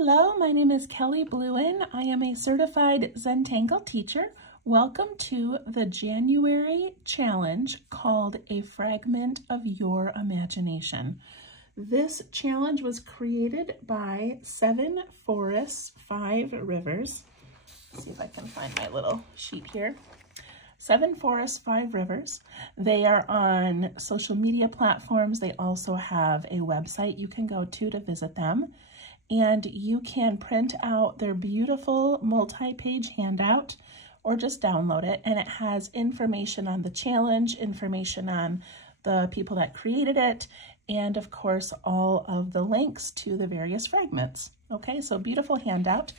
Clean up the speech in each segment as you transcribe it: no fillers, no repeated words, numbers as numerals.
Hello, my name is Kelly Bluen. I am a certified Zentangle teacher. Welcome to the January challenge called A Fragment of Your Imagination. This challenge was created by 7 Forests, 5 Rivers. Let's see if I can find my little sheet here. 7 Forests, 5 Rivers. They are on social media platforms. They also have a website you can go to visit them. And you can print out their beautiful multi-page handout or just download it. And it has information on the challenge, information on the people that created it, and of course, all of the links to the various fragments. Okay, so beautiful handout.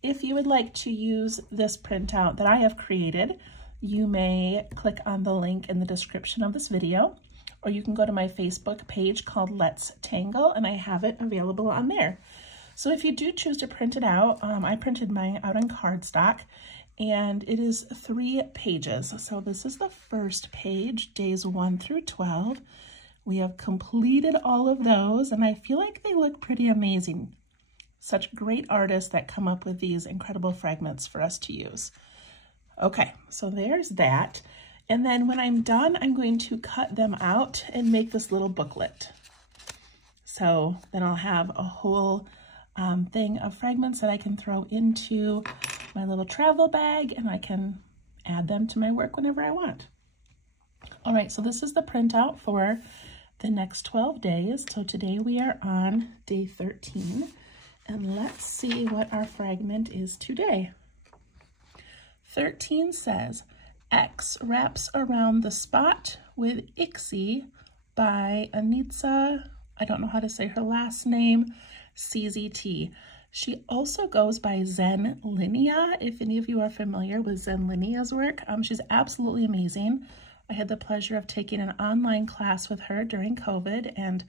If you would like to use this printout that I have created, you may click on the link in the description of this video, or you can go to my Facebook page called Let's Tangle, and I have it available on there. So if you do choose to print it out, I printed mine out on cardstock, and it is 3 pages. So this is the first page, days 1 through 12. We have completed all of those, and I feel like they look pretty amazing. Such great artists that come up with these incredible fragments for us to use. Okay, so there's that. And then when I'm done, I'm going to cut them out and make this little booklet. So then I'll have a whole thing of fragments that I can throw into my little travel bag, and I can add them to my work whenever I want. All right, so this is the printout for the next 12 days. So today we are on day 13, and let's see what our fragment is today. 13 says, X wraps around the spot with IXI by IXI, I don't know how to say her last name, CZT. She also goes by Zen Linea, if any of you are familiar with Zen Linea's work. She's absolutely amazing. I had the pleasure of taking an online class with her during COVID, and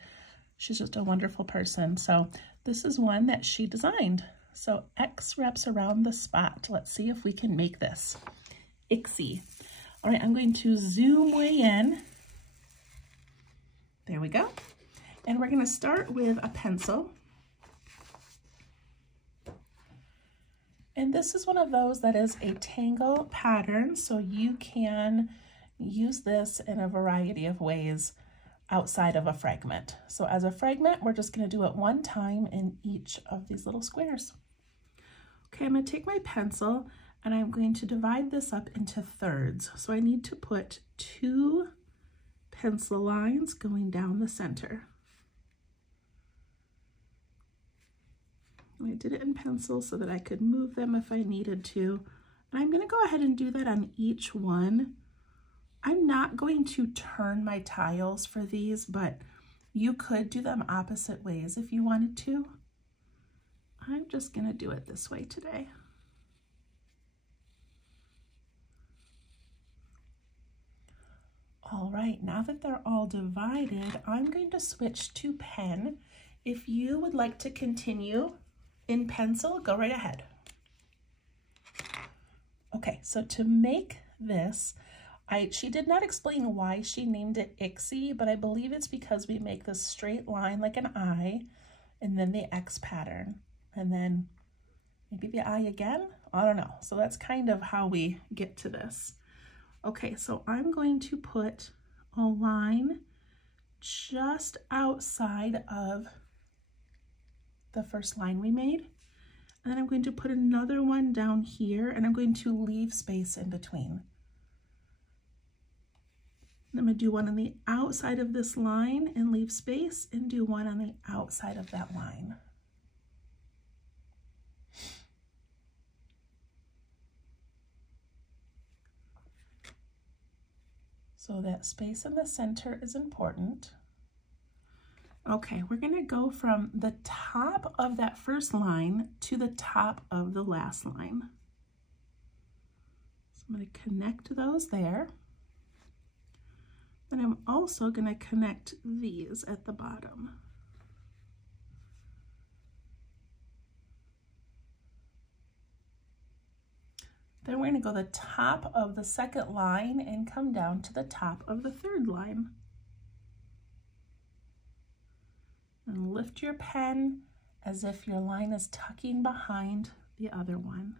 she's just a wonderful person. So this is one that she designed. So X wraps around the spot. Let's see if we can make this. IXI. All right, I'm going to zoom way in. There we go. And we're going to start with a pencil. And this is one of those that is a tangle pattern, so you can use this in a variety of ways outside of a fragment. So as a fragment, we're just going to do it one time in each of these little squares. Okay, I'm going to take my pencil and I'm going to divide this up into thirds. So I need to put 2 pencil lines going down the center. I did it in pencil so that I could move them if I needed to. And I'm going to go ahead and do that on each one. I'm not going to turn my tiles for these, but you could do them opposite ways if you wanted to. I'm just going to do it this way today. All right, now that they're all divided, I'm going to switch to pen. If you would like to continue in pencil, go right ahead. Okay, so to make this, she did not explain why she named it IXI, but I believe it's because we make this straight line like an I, and then the X pattern, and then maybe the I again? I don't know. So that's kind of how we get to this. Okay, so I'm going to put a line just outside of the first line we made, and then I'm going to put another one down here, and I'm going to leave space in between. And I'm going to do one on the outside of this line and leave space, and do one on the outside of that line. So that space in the center is important. Okay, we're going to go from the top of that first line to the top of the last line. So I'm going to connect those there. And I'm also going to connect these at the bottom. Then we're going to go the top of the second line and come down to the top of the third line. And lift your pen as if your line is tucking behind the other one.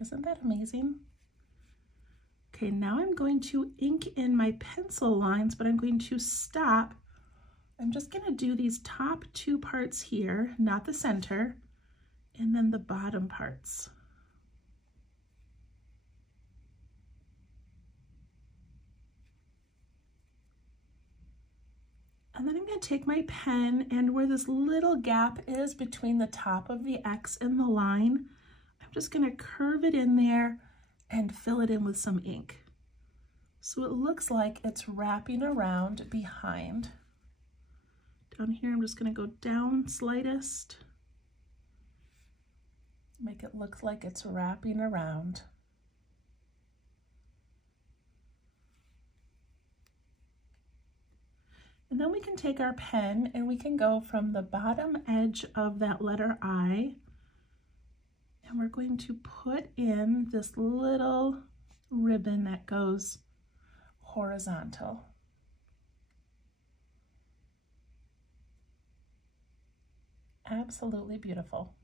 Isn't that amazing? Okay, now I'm going to ink in my pencil lines, but I'm going to stop. I'm just going to do these top two parts here, not the center, and then the bottom parts. And then I'm going to take my pen, and where this little gap is between the top of the X and the line, I'm just going to curve it in there and fill it in with some ink. So it looks like it's wrapping around behind. Down here, I'm just going to go down slightest. Make it look like it's wrapping around. And then we can take our pen and we can go from the bottom edge of that letter I, and we're going to put in this little ribbon that goes horizontal. Absolutely beautiful.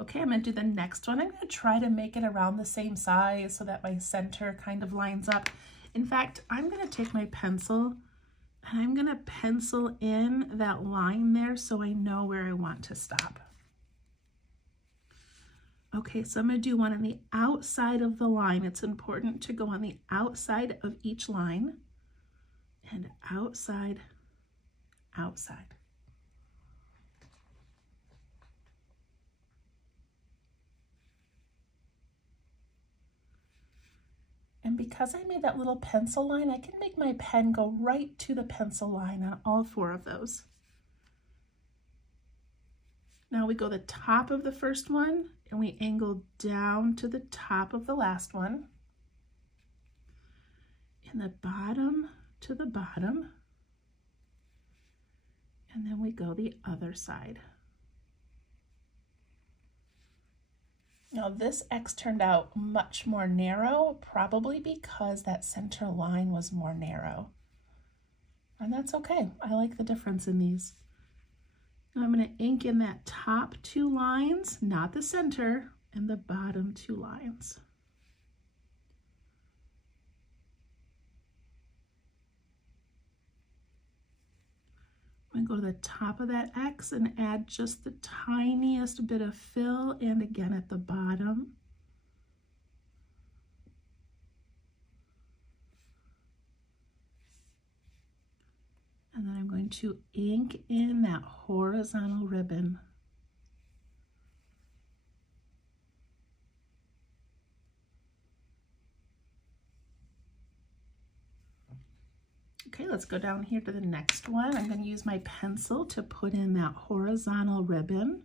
Okay, I'm going to do the next one. I'm going to try to make it around the same size so that my center kind of lines up. In fact, I'm going to take my pencil and I'm going to pencil in that line there so I know where I want to stop. Okay, so I'm going to do one on the outside of the line. It's important to go on the outside of each line, and outside, outside. And because I made that little pencil line, I can make my pen go right to the pencil line on all four of those. Now we go the top of the first one and we angle down to the top of the last one. And the bottom to the bottom. And then we go the other side. Now this X turned out much more narrow, probably because that center line was more narrow. And that's okay. I like the difference in these. Now I'm going to ink in that top two lines, not the center, and the bottom two lines. I'm going to go to the top of that X and add just the tiniest bit of fill, and again at the bottom. And then I'm going to ink in that horizontal ribbon. Okay, let's go down here to the next one. I'm going to use my pencil to put in that horizontal ribbon.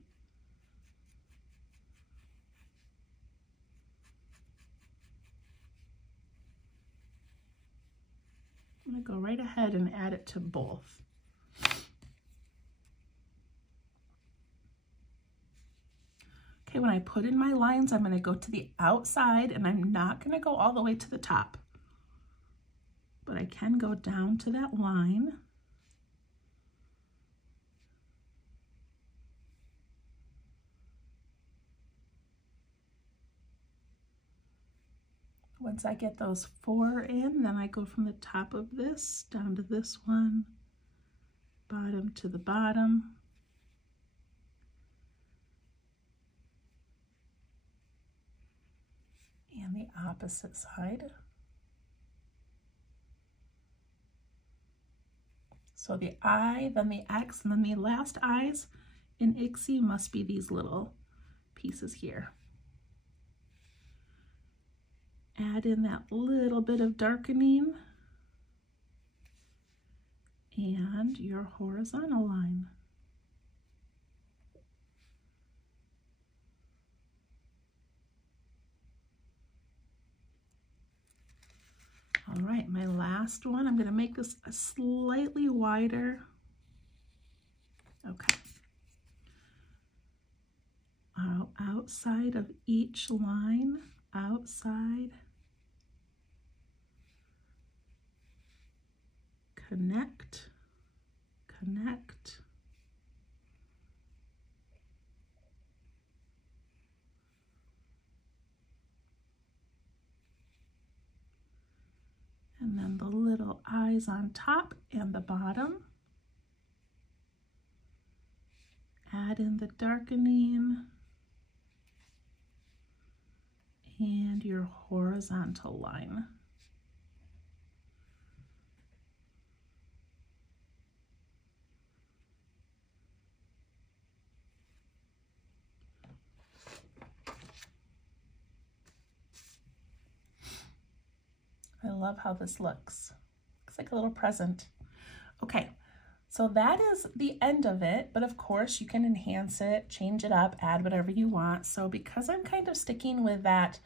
I'm going to go right ahead and add it to both. Okay, when I put in my lines, I'm going to go to the outside, and I'm not going to go all the way to the top. But I can go down to that line. Once I get those four in, then I go from the top of this down to this one, bottom to the bottom. And the opposite side. So the I, then the X, and then the last I's in IXI must be these little pieces here. Add in that little bit of darkening and your horizontal line. All right, my last one, I'm going to make this a slightly wider. Okay. Outside of each line, outside, connect, connect, and then the little eyes on top and the bottom. Add in the darkening and your horizontal line. I love how this looks. Looks like a little present. Okay, so that is the end of it, but of course you can enhance it, change it up, add whatever you want. So because I'm kind of sticking with that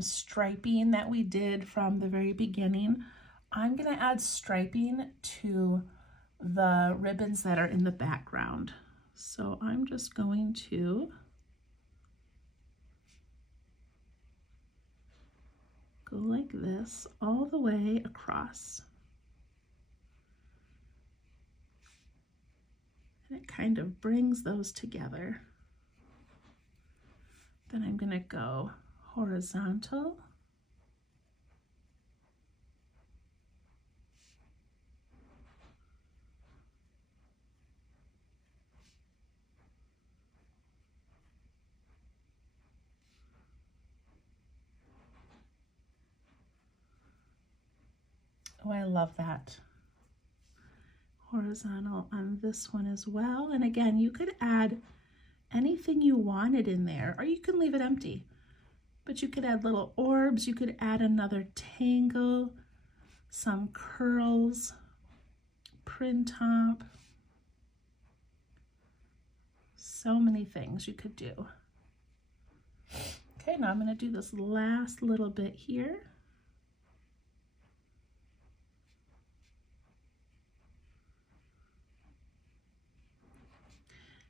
striping that we did from the very beginning, I'm gonna add striping to the ribbons that are in the background. So I'm just going to go like this all the way across. And it kind of brings those together. Then I'm going to go horizontal, oh, I love that. Horizontal on this one as well. And again, you could add anything you wanted in there, or you can leave it empty. But you could add little orbs, you could add another tangle, some curls, print top. So many things you could do. Okay, now I'm going to do this last little bit here.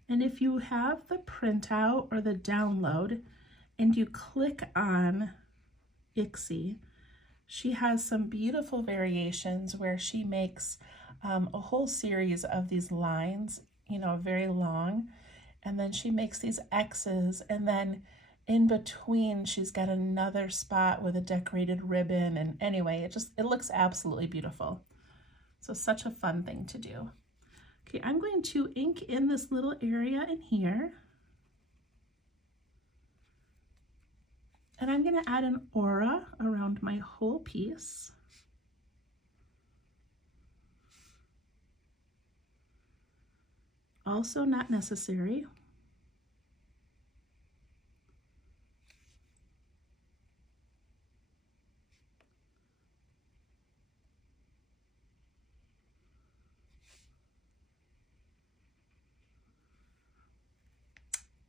And if you have the printout or the download and you click on IXI, she has some beautiful variations where she makes a whole series of these lines, you know, very long, and then she makes these X's, and then in between she's got another spot with a decorated ribbon, and anyway, it looks absolutely beautiful. So such a fun thing to do. Okay, I'm going to ink in this little area in here. And I'm going to add an aura around my whole piece. Also not necessary.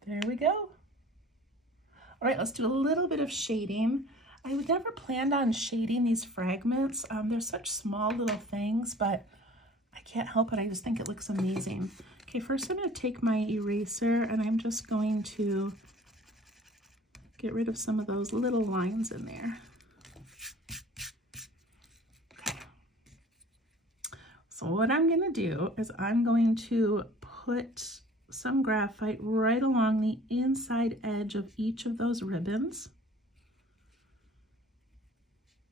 There we go. All right, let's do a little bit of shading. I would never planned on shading these fragments. They're such small little things, but I can't help it. I just think it looks amazing. Okay, first I'm going to take my eraser and I'm just going to get rid of some of those little lines in there. Okay. So what I'm going to do is I'm going to put some graphite right along the inside edge of each of those ribbons.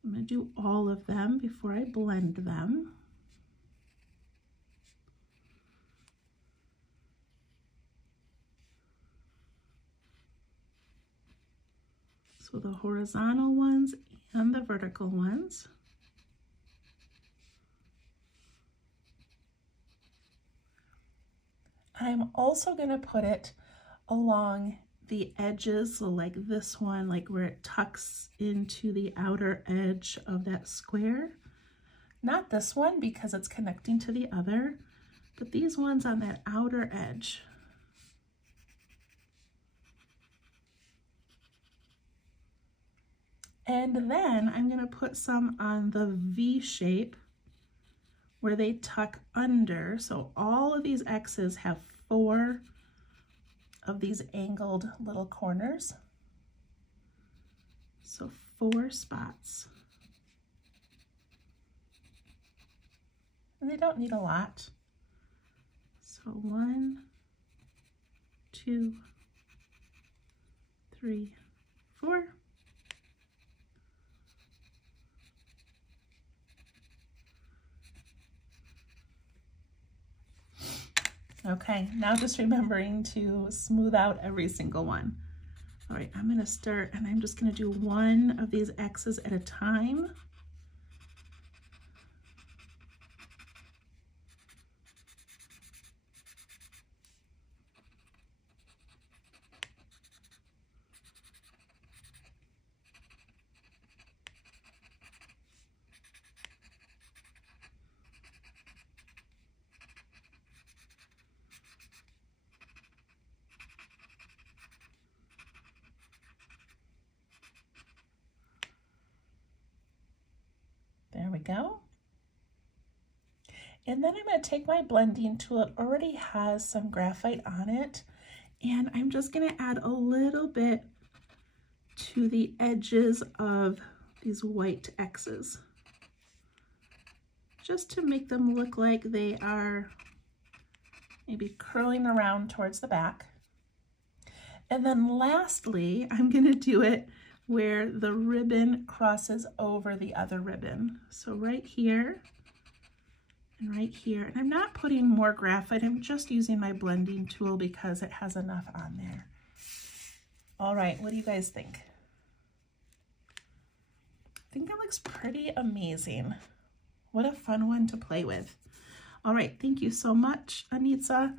I'm going to do all of them before I blend them. So the horizontal ones and the vertical ones. I'm also going to put it along the edges, so like this one, like where it tucks into the outer edge of that square. Not this one because it's connecting to the other, but these ones on that outer edge. And then I'm going to put some on the V shape where they tuck under. So all of these X's have 4 of these angled little corners. So 4 spots. And they don't need a lot. So 1, 2, 3, 4. Okay, now just remembering to smooth out every single one. All right, I'm gonna start and I'm just gonna do one of these X's at a time. There we go. And then I'm going to take my blending tool. It already has some graphite on it. And I'm just going to add a little bit to the edges of these white X's, just to make them look like they are maybe curling around towards the back. And then lastly, I'm going to do it where the ribbon crosses over the other ribbon. So right here and right here. And I'm not putting more graphite, I'm just using my blending tool because it has enough on there. All right, what do you guys think? I think that looks pretty amazing. What a fun one to play with. All right, thank you so much, Anitza.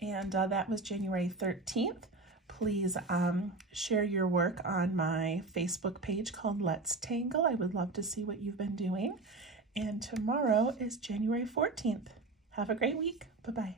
And that was January 13th. Please share your work on my Facebook page called Let's Tangle. I would love to see what you've been doing. And tomorrow is January 14th. Have a great week. Bye-bye.